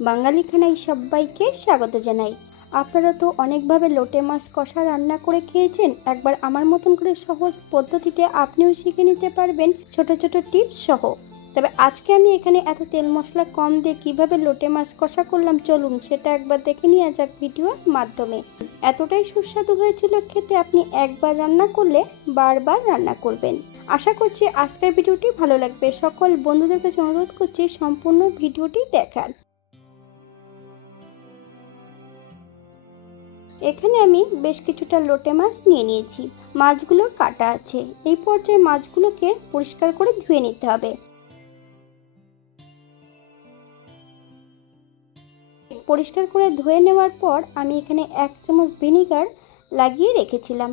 বাঙালি খানায় সবাইকে স্বাগত জানাই। আপনারা তো অনেকভাবে লোটে মাছ কষা রান্না করে খেয়েছেন। একবার আমার মতন করে সহজ পদ্ধতিতে আপনিও শিখে নিতে পারবেন ছোট ছোট টিপস সহ। তবে আজকে আমি এখানে এত তেল মশলা কম দিয়ে কিভাবে লোটে মাছ কষা করলাম, চলুন সেটা একবার দেখে নেওয়া যাক ভিডিওর মাধ্যমে। এতটাই সুস্বাদু হয়েছিল খেতে, আপনি একবার রান্না করলে বারবার রান্না করবেন। আশা করছি আজকের ভিডিওটি ভালো লাগবে। সকল বন্ধুদের কাছে অনুরোধ করছি সম্পূর্ণ ভিডিওটি দেখার। এখানে আমি বেশ কিছুটা লোটে মাছ নিয়ে নিয়েছি। মাছগুলো কাটা আছে। এই পর্যায়ে মাছগুলোকে পরিষ্কার করে ধুয়ে নিতে হবে। পরিষ্কার করে ধুয়ে নেওয়ার পর আমি এখানে 1 চামচ ভিনেগার লাগিয়ে রেখেছিলাম।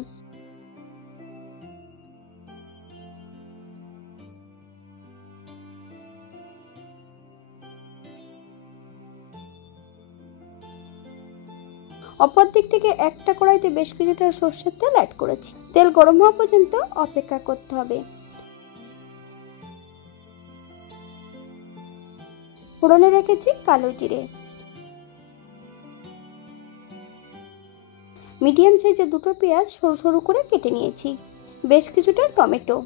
অপর দিক থেকে একটা কড়াইতে বেশ কিছুটা সরষের তেল অ্যাড করেছি। তেল গরম হওয়া পর্যন্ত অপেক্ষা করতে হবে। ফোড়নে রেখেছি কালো জিরে, মিডিয়াম সাইজের দুটো পেঁয়াজ সরু সরু করে কেটে নিয়েছি, বেশ কিছুটা টমেটো,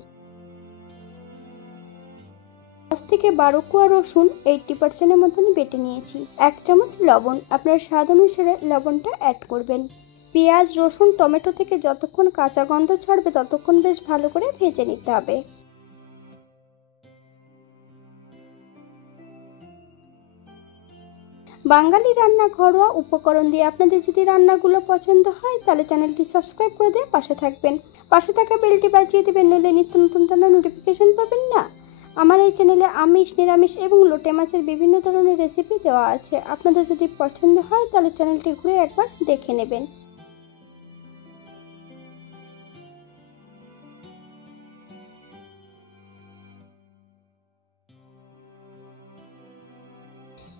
10 থেকে 12 কোয়া রসুন 80% মতন বেটে নিয়েছি, 1 চামচ লবণ, আপনার স্বাদ অনুসারে লবণটা অ্যাড করবেন। পেঁয়াজ, রসুন, টমেটো থেকে যতক্ষণ কাঁচা গন্ধ ছাড়বে ততক্ষণ বেশ ভালো করে ভেজে নিতে হবে। বাঙালি রান্না ঘরোয়া উপকরণ দিয়ে আপনাদের যদি রান্নাগুলো পছন্দ হয় তাহলে চ্যানেলটি সাবস্ক্রাইব করে দিয়ে পাশে থাকবেন। পাশে থাকা বেলটি বাজিয়ে দেবেন, নইলে নিত্য নতুন রান্নার নোটিফিকেশন পাবেন না। আমার এই চ্যানেলে আমিষ, নিরামিষ এবং লোটে মাছের বিভিন্ন ধরনের রেসিপি দেওয়া আছে। আপনাদের যদি পছন্দ হয় তাহলে চ্যানেলটি ঘুরে একবার দেখে নেবেন।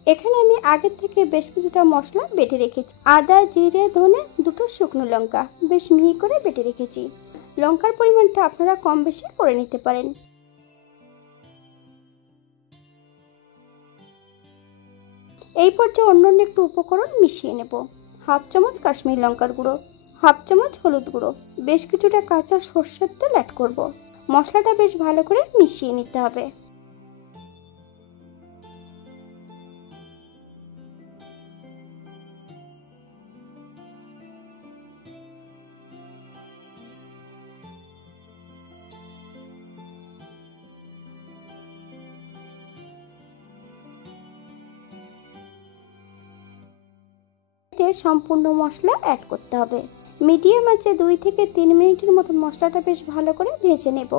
এখানে আমি আগের থেকে বেশ কিছুটা মশলা বেটে রেখেছি। আদা, জিরে, ধনে, দুটো শুকনো লঙ্কা বেশ মিহি করে বেটে রেখেছি। লঙ্কার পরিমাণটা আপনারা কম বেশি করে নিতে পারেন। এই পর্যায়ে অন্যান্য একটু উপকরণ মিশিয়ে নেব। 1/2 চামচ কাশ্মীরি লঙ্কার গুঁড়ো, 1/2 চামচ হলুদ গুঁড়ো, বেশ কিছুটা কাঁচা সরষের তেল অ্যাড করব। মশলাটা বেশ ভালো করে মিশিয়ে নিতে হবে। সম্পূর্ণ মশলা অ্যাড করতে হবে। মিডিয়াম আঁচে 2 থেকে 3 মিনিটের মতন মশলাটা বেশ ভালো করে ভেজে নেব।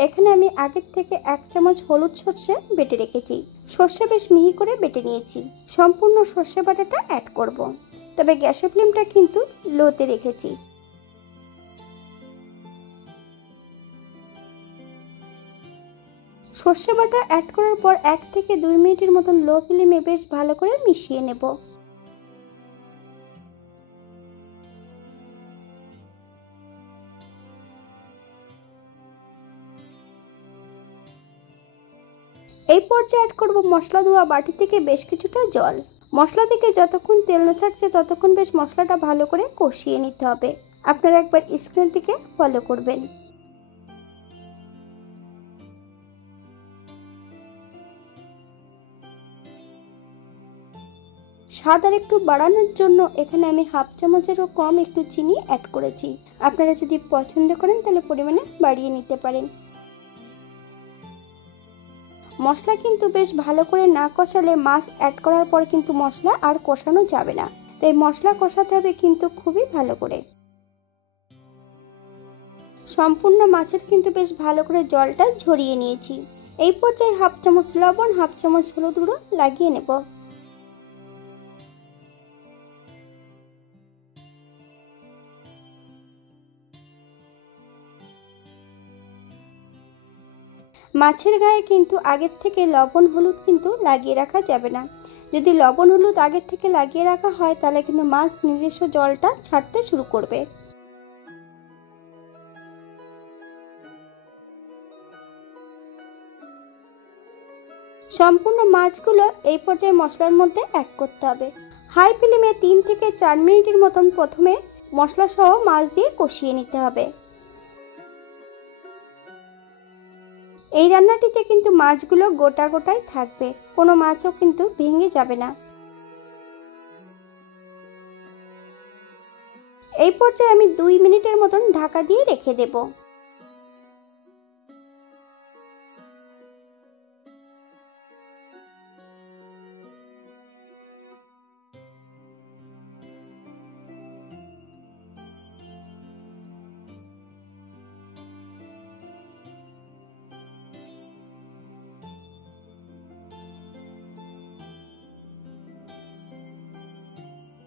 এখানে আমি আগের থেকে 1 চামচ হলুদ সর্ষে বেটে রেখেছি। সর্ষে বেশ মিহি করে বেটে নিয়েছি। সম্পূর্ণ সর্ষে বাটাটা অ্যাড করব। তবে গ্যাসের ফ্লেমটা কিন্তু লোতে রেখেছি। সর্ষে বাটা অ্যাড করার পর 1 থেকে 2 মিনিটের মতন লো ফ্লেমে বেশ ভালো করে মিশিয়ে নেব। এই পর্যায়ে অ্যাড করব মশলা ধোয়া বাটি থেকে বেশ কিছুটা জল। মশলা থেকে যতক্ষণ তেল না ছাড়ছে ততক্ষণ বেশ মশলাটা ভালো করে কষিয়ে নিতে হবে। আপনারা একবার স্ক্রিন থেকে ফলো করবেন। স্বাদ আর একটু বাড়ানোর জন্য এখানে আমি 1/2 চামচেরও কম একটু চিনি অ্যাড করেছি। আপনারা যদি পছন্দ করেন তাহলে পরিমাণে বাড়িয়ে নিতে পারেন। মশলা কিন্তু বেশ ভালো করে না কষালে মাছ অ্যাড করার পর কিন্তু মশলা আর কষানো যাবে না, তাই মশলা কষাতে হবে কিন্তু খুবই ভালো করে। সম্পূর্ণ মাছের কিন্তু বেশ ভালো করে জলটা ঝরিয়ে নিয়েছি। এই পর্যায়ে 1/2 চামচ লবণ, 1/2 চামচ হলুদ গুঁড়ো লাগিয়ে নেব। মাছের গায়ে কিন্তু আগের থেকে লবণ হলুদ কিন্তু লাগিয়ে রাখা যাবে না। যদি লবণ হলুদ আগের থেকে লাগিয়ে রাখা হয় তাহলে কিন্তু মাছ নিজস্ব জলটা ছাড়তে শুরু করবে। সম্পূর্ণ মাছগুলো এই পর্যায়ে মশলার মধ্যে অ্যাড করতে হবে। হাই ফ্লেমে 3 থেকে 4 মিনিটের মতন প্রথমে মশলা সহ মাছ দিয়ে কষিয়ে নিতে হবে। এই রান্নাটিতে কিন্তু মাছগুলো গোটা গোটাই থাকবে, কোনো মাছও কিন্তু ভেঙে যাবে না। এই পর্যায়ে আমি 2 মিনিটের মতন ঢাকা দিয়ে রেখে দেব।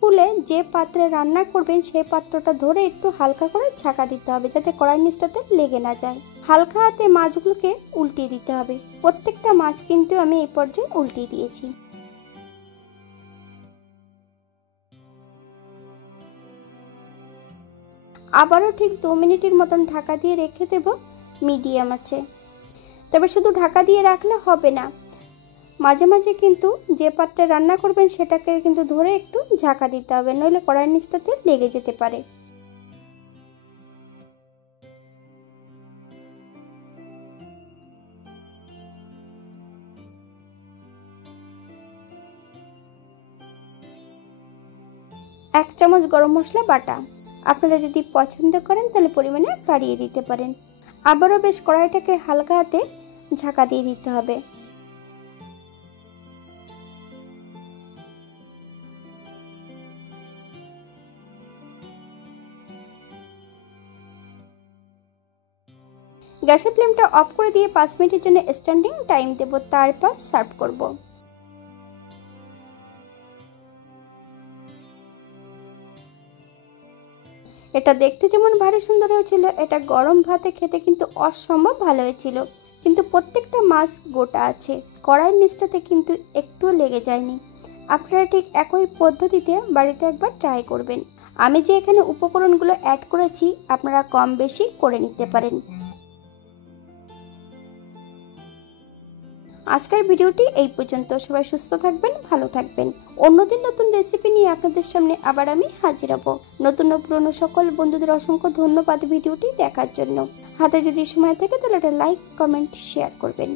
ফুলে যে পাত্রে রান্না করবেন সেই পাত্রটা ধরে একটু হালকা করে ঢাকা দিতে হবে, যাতে কড়াইয়ের নিচটাতে লেগে না যায়। হালকা হাতে মাছগুলোকে উল্টিয়ে দিতে হবে। প্রত্যেকটা মাছ কিন্তু আমি এই পর্যায়ে উল্টিয়ে দিয়েছি। আবারও ঠিক 2 মিনিটের মতন ঢাকা দিয়ে রেখে দেব মিডিয়াম আঁচে। তবে শুধু ঢাকা দিয়ে রাখলে হবে না, মাঝে মাঝে কিন্তু যে পাত্রে রান্না করবেন সেটাকে কিন্তু ধরে একটু ঢাকা দিতে হবে, নইলে কড়াইয়ের নিচটাতে লেগে যেতে পারে। এক চামচ গরম মশলা বাটা, আপনারা যদি পছন্দ করেন তাহলে পরিমাণে বাড়িয়ে দিতে পারেন। আবারও বেশ কড়াইটাকে হালকা হাতে ঢাকা দিয়ে দিতে হবে। গ্যাসের ফ্লেমটা অফ করে দিয়ে 5 মিনিটের জন্য স্ট্যান্ডিং টাইম দেব, তারপর সার্ভ করব। এটা দেখতে যেমন ভারী সুন্দর হয়েছিল, এটা গরম ভাতে খেতে কিন্তু অসম্ভব ভালো হয়েছিল। কিন্তু প্রত্যেকটা মাছ গোটা আছে, কড়াইয়ের নিচটাতে কিন্তু একটুও লেগে যায়নি। আপনারা ঠিক একই পদ্ধতিতে বাড়িতে একবার ট্রাই করবেন। আমি যে এখানে উপকরণগুলো অ্যাড করেছি আপনারা কম বেশি করে নিতে পারেন। আজকের ভিডিওটি এই পর্যন্ত। সবাই সুস্থ থাকবেন, ভালো থাকবেন। অন্যদিন নতুন রেসিপি নিয়ে আপনাদের সামনে আবার আমি হাজির হব। নতুন ও পুরনো সকল বন্ধুদের অসংখ্য ধন্যবাদ ভিডিওটি দেখার জন্য। হাতে যদি সময় থাকে তাহলে একটা লাইক, কমেন্ট, শেয়ার করবেন।